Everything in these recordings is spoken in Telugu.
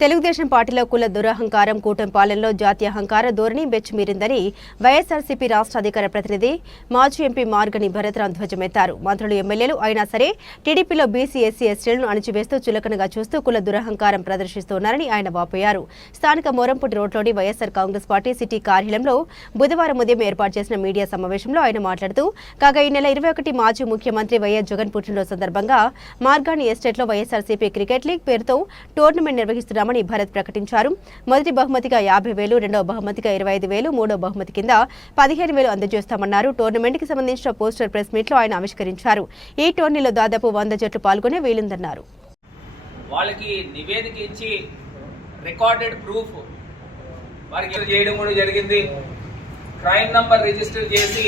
తెలుగుదేశం పార్టీలో కుల దురహంకారం కూటమి పాలనలో జాతీయ అహంకార ధోరణి బెచ్చుమీరిందని వైఎస్ఆర్సీపీ రాష్ట్ర అధికార ప్రతినిధి మాజీ ఎంపీ మార్గని భరత్రాం ధ్వజమెత్తారు. మంత్రులు ఎమ్మెల్యేలు అయినా సరే టీడీపీలో బీసీ ఎస్సీ ఎస్టీలను అణిచివేస్తూ చులకనగా చూస్తూ కుల దురహంకారం ప్రదర్శిస్తున్నారని ఆయన వాపోయారు. స్థానిక మోరంపుటి రోడ్లోని వైఎస్ఆర్ కాంగ్రెస్ పార్టీ సిటీ కార్యాలయంలో బుధవారం ఉదయం ఏర్పాటు చేసిన మీడియా సమావేశంలో ఆయన మాట్లాడుతూ కాగా ఈ నెల ఇరవై ఒకటి మాజీ ముఖ్యమంత్రి వైఎస్ జగన్ పుట్టినరోజు సందర్భంగా మార్గాని ఎస్టేట్లో వైఎస్ఆర్సీపీ క్రికెట్ లీగ్ పేరుతో టోర్నమెంట్ నిర్వహిస్తున్నారు నిర్వహిస్తున్నామని భరత్ ప్రకటించారు. మొదటి బహుమతిగా యాభై వేలు రెండవ బహుమతిగా ఇరవై ఐదు వేలు మూడో బహుమతి కింద పదిహేను వేలు అందజేస్తామన్నారు. టోర్నమెంట్కి సంబంధించిన పోస్టర్ ప్రెస్ మీట్లో ఆయన ఆవిష్కరించారు. ఈ టోర్నీలో దాదాపు వంద జట్లు పాల్గొనే వీలుందన్నారు. వాళ్ళకి నివేదిక ఇచ్చి రికార్డెడ్ ప్రూఫ్ వారికి చేయడం కూడా జరిగింది. క్రైమ్ నంబర్ రిజిస్టర్ చేసి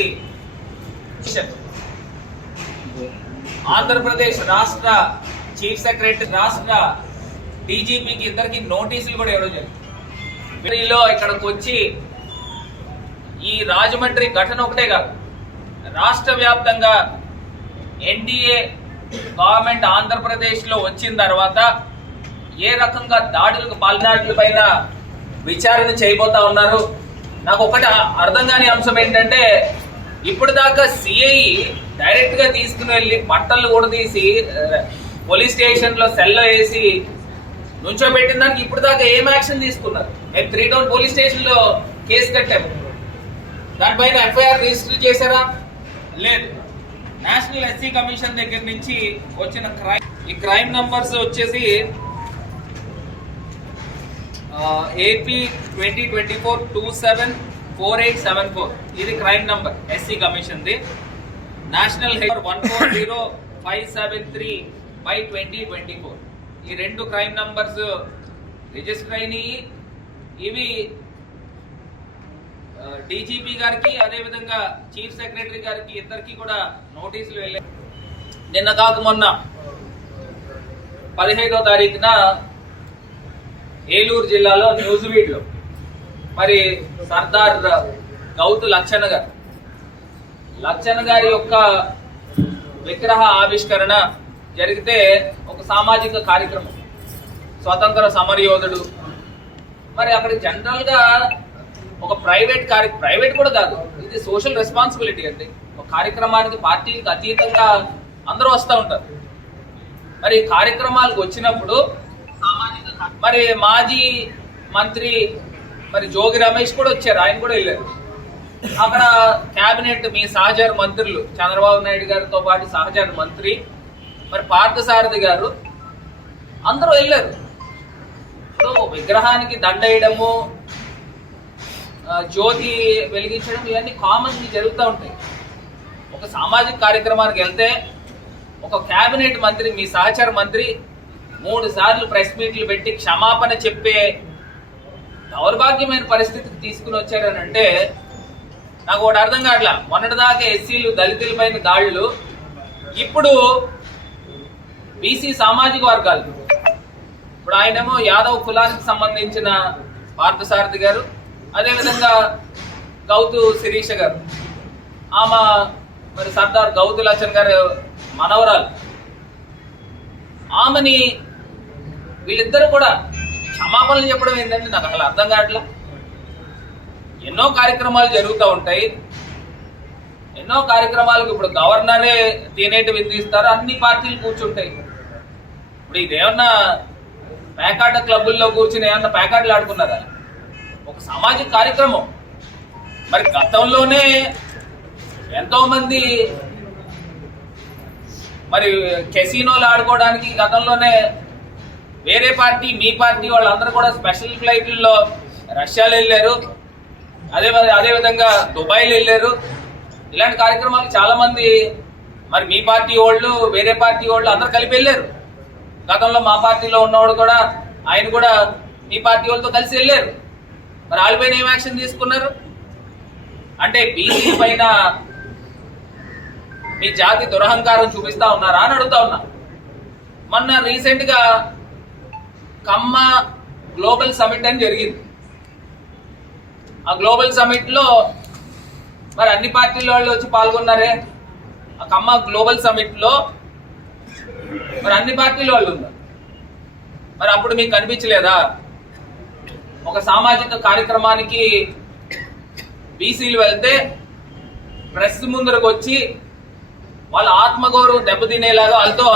ఆంధ్రప్రదేశ్ రాష్ట్ర చీఫ్ సెక్రటరీ రాష్ట్ర డీజీపీకి ఇద్దరికి నోటీసులు కూడా ఇవ్వడం జరిగింది. వీరిలో ఇక్కడికి వచ్చి ఈ రాజమండ్రి ఘటన ఒకటే కాదు రాష్ట్ర వ్యాప్తంగా ఎన్డీఏ గవర్నమెంట్ ఆంధ్రప్రదేశ్లో వచ్చిన తర్వాత ఏ రకంగా దాడులకు పాల్దాడుల పైన విచారణ చేయబోతా ఉన్నారు. నాకు ఒకటి అర్థం కాని అంశం ఏంటంటే ఇప్పుడు దాకా సిఐ డైరెక్ట్గా తీసుకుని వెళ్ళి బట్టలు కూడా తీసి పోలీస్ స్టేషన్లో సెల్లో వేసి నుంచోబెట్టిన దానికి ఇప్పుడు దాకా ఏం యాక్షన్ తీసుకున్నారు? మేము త్రీ టౌన్ పోలీస్ స్టేషన్లో కేసు కట్టాము. దానిపైన ఎఫ్ఐఆర్ రిజిస్టర్ చేశారా? లేదు. నేషనల్ ఎస్సీ కమిషన్ దగ్గర నుంచి వచ్చిన క్రైమ్ ఈ క్రైమ్ నంబర్స్ వచ్చేసి AP twenty twenty four two seven four eight seven four. ఇది crime number SC కమిషన్ది. National health one four zero five seven three by twenty twenty four. ఈ రెండు క్రైమ్ నంబర్స్ రిజిస్టర్ అయినాయి. ఇవి డీజీపీ గారికి అదే విధంగా చీఫ్ సెక్రటరీ గారికి ఇద్దరికి కూడా నోటీసులు వెళ్ళాయి. నిన్న కాక మొన్న పదిహైదో తారీఖున ఏలూరు జిల్లాలో న్యూజివీడ్లో మరి సర్దార్ గౌతు లచ్చన్న గారు. లచ్చన్న గారి యొక్క విగ్రహ ఆవిష్కరణ జరిగితే ఒక సామాజిక కార్యక్రమం. స్వతంత్ర సమరయోధుడు. మరి అక్కడ జనరల్గా ఒక ప్రైవేట్ కార్య ప్రైవేట్ కూడా కాదు. ఇది సోషల్ రెస్పాన్సిబిలిటీ అండి. ఒక కార్యక్రమానికి పార్టీలకు అతీతంగా అందరూ వస్తూ ఉంటారు. మరి ఈ కార్యక్రమాలకు వచ్చినప్పుడు మరి మాజీ మంత్రి మరి జోగి రమేష్ కూడా వచ్చారు. ఆయన కూడా వెళ్ళారు. అక్కడ కేబినెట్ మీ సహచర మంత్రులు చంద్రబాబు నాయుడు గారితో పాటు సహచర మంత్రి మరి పార్థసారథి గారు అందరూ వెళ్ళారు. సో విగ్రహానికి దండ వేయడము జ్యోతి వెలిగించడం ఇవన్నీ కామన్ జరుగుతూ ఉంటాయి. ఒక సామాజిక కార్యక్రమానికి వెళ్తే ఒక క్యాబినెట్ మంత్రి మీ సహచర మంత్రి మూడు సార్లు ప్రెస్ మీట్లు పెట్టి క్షమాపణ చెప్పే దౌర్భాగ్యమైన పరిస్థితికి తీసుకుని వచ్చారని అంటే నాకు ఒకటి అర్థం కావట్లా. మొన్నటిదాకా ఎస్సీలు దళితుల పైన దాడులు ఇప్పుడు బీసీ సామాజిక వర్గాలు ఇప్పుడు ఆయనేమో యాదవ్ కులానికి సంబంధించిన పార్థసారథి గారు అదేవిధంగా గౌతు శిరీష గారు. ఆమె మరి సర్దార్ గౌతు లచ్చన్ గారు మనవరాలు. ఆమెని వీళ్ళిద్దరూ కూడా క్షమాపణలు చెప్పడం ఏంటంటే నాకు అసలు అర్థం కావట్లా. ఎన్నో కార్యక్రమాలు జరుగుతూ ఉంటాయి. ఎన్నో కార్యక్రమాలకు ఇప్పుడు గవర్నరే తినేటి విధిస్తారు అన్ని పార్టీలు కూర్చుంటాయి. ఇప్పుడు ఇదేమన్నా పేకాట క్లబ్బుల్లో కూర్చుని ఏమన్నా పేకాటలు ఆడుకున్నారా? ఒక సామాజిక కార్యక్రమం. మరి గతంలోనే ఎంతో మంది మరి కెసినోలు ఆడుకోవడానికి గతంలోనే వేరే పార్టీ మీ పార్టీ వాళ్ళందరూ కూడా స్పెషల్ ఫ్లైట్లలో రష్యాలు వెళ్ళారు. అదే అదే విధంగా వెళ్ళారు. ఇలాంటి కార్యక్రమాలు చాలామంది మరి మీ పార్టీ వాళ్ళు వేరే పార్టీ వాళ్ళు అందరు కలిపి వెళ్ళారు. గతంలో మా పార్టీలో ఉన్నవాడు కూడా ఆయన కూడా మీ పార్టీ వాళ్ళతో కలిసి వెళ్ళారు. మరి వాళ్ళపైన ఏం యాక్షన్ తీసుకున్నారు? అంటే బీసీ పైన మీ జాతి దురహంకారం చూపిస్తా ఉన్నారా అని అడుగుతా ఉన్నా. మొన్న రీసెంట్గా కమ్మ గ్లోబల్ సమిట్ అని జరిగింది. ఆ గ్లోబల్ సమిట్లో మరి అన్ని పార్టీల వాళ్ళు వచ్చి పాల్గొన్నారే. ఆ కమ్మ గ్లోబల్ సమిట్లో మరి అన్ని పార్టీల వాళ్ళు ఉన్నారు. మరి అప్పుడు మీకు కనిపించలేదా? ఒక సామాజిక కార్యక్రమానికి బీసీలు వెళ్తే ప్రెస్ ముందరకు వచ్చి వాళ్ళ ఆత్మగౌరవం దెబ్బతినేలాగా వాళ్ళతో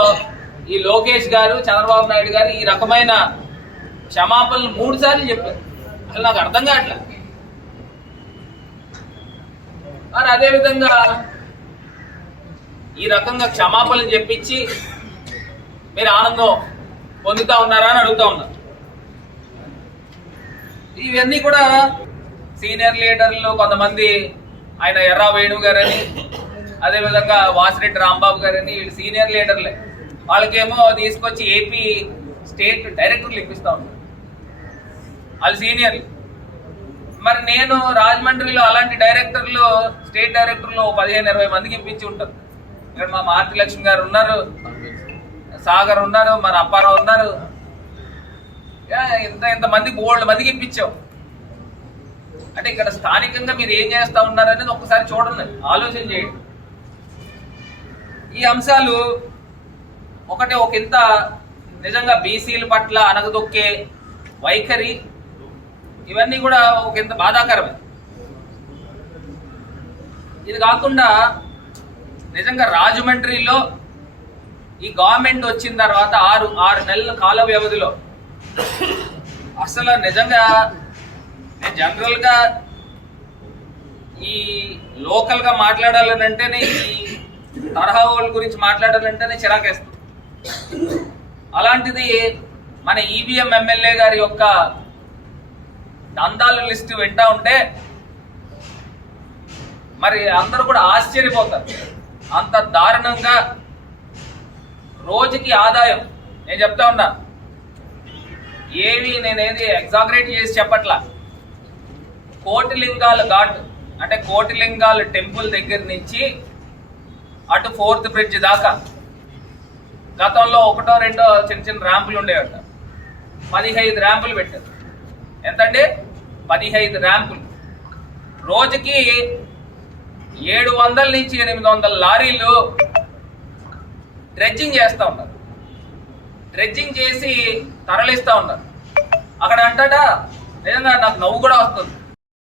ఈ లోకేష్ గారు చంద్రబాబు నాయుడు గారు ఈ రకమైన క్షమాపణలు మూడు సార్లు చెప్పారు. అసలు నాకు అర్థం కావట్లేదు మరి అదేవిధంగా ఈ రకంగా క్షమాపణలు చెప్పించి మీరు ఆనందం పొందుతా ఉన్నారా అని అడుగుతా ఉన్నా. ఇవన్నీ కూడా సీనియర్ లీడర్లు కొంతమంది ఆయన ఎర్రా వేణు గారని అదేవిధంగా వాసిరెడ్డి రాంబాబు గారని వీళ్ళు సీనియర్ లీడర్లే. వాళ్ళకేమో తీసుకొచ్చి ఏపీ స్టేట్ డైరెక్టర్లు ఇప్పిస్తా ఉన్నారు. వాళ్ళు సీనియర్లు. మరి నేను రాజమండ్రిలో అలాంటి డైరెక్టర్లు స్టేట్ డైరెక్టర్లు పదిహేను ఇరవై మందికి ఇప్పించి ఉంటారు ఇక్కడ మా మారుతి లక్ష్మి గారు ఉన్నారు. సాగర్ ఉన్నారు మన అప్పారావు ఉన్నారు. ఇంత ఇంత మంది బోల్డ్ మందికి ఇప్పించావు. అంటే ఇక్కడ స్థానికంగా మీరు ఏం చేస్తా ఉన్నారు అనేది ఒకసారి చూడండి ఆలోచన చేయండి. ఈ అంశాలు ఒకటి ఒక ఇంత నిజంగా బీసీల పట్ల అనగదొక్కే వైఖరి ఇవన్నీ కూడా ఒక ఇంత బాధాకరమే ఇది కాకుండా నిజంగా రాజమండ్రిలో ఈ గవర్నమెంట్ వచ్చిన తర్వాత ఆరు ఆరు నెలల కాల వ్యవధిలో అసలు నిజంగా నేను జనరల్గా ఈ లోకల్గా మాట్లాడాలని అంటేనే ఈ తరహా వాళ్ళ గురించి మాట్లాడాలంటేనే చిరాకేస్తుంది. అలాంటిది మన ఈవీఎం ఎమ్మెల్యే గారి యొక్క దందాల లిస్టు వింటా ఉంటే మరి అందరూ కూడా ఆశ్చర్యపోతారు. అంత దారుణంగా రోజుకి ఆదాయం. నేను చెప్తా ఉన్నా. ఏవి నేనేది ఎగ్జాగరేట్ చేసి చెప్పట్లా. కోటిలింగాల ఘాట్. అంటే కోటిలింగాల టెంపుల్ దగ్గర నుంచి అటు ఫోర్త్ బ్రిడ్జ్ దాకా. గతంలో ఒకటో రెండో చిన్న చిన్న ర్యాంపులు ఉండేవట. పదిహైదు ర్యాంపులు పెట్టారు. ఎంతండి? పదిహైదు ర్యాంపులు రోజుకి ఏడు వందల నుంచి ఎనిమిది వందల లారీలు డ్రెడ్జింగ్ చేస్తూ ఉన్నారు. డ్రెడ్జింగ్ చేసి తరలిస్తూ ఉన్నారు. అక్కడ అంటాట నిజంగా నాకు నవ్వు కూడా వస్తుంది.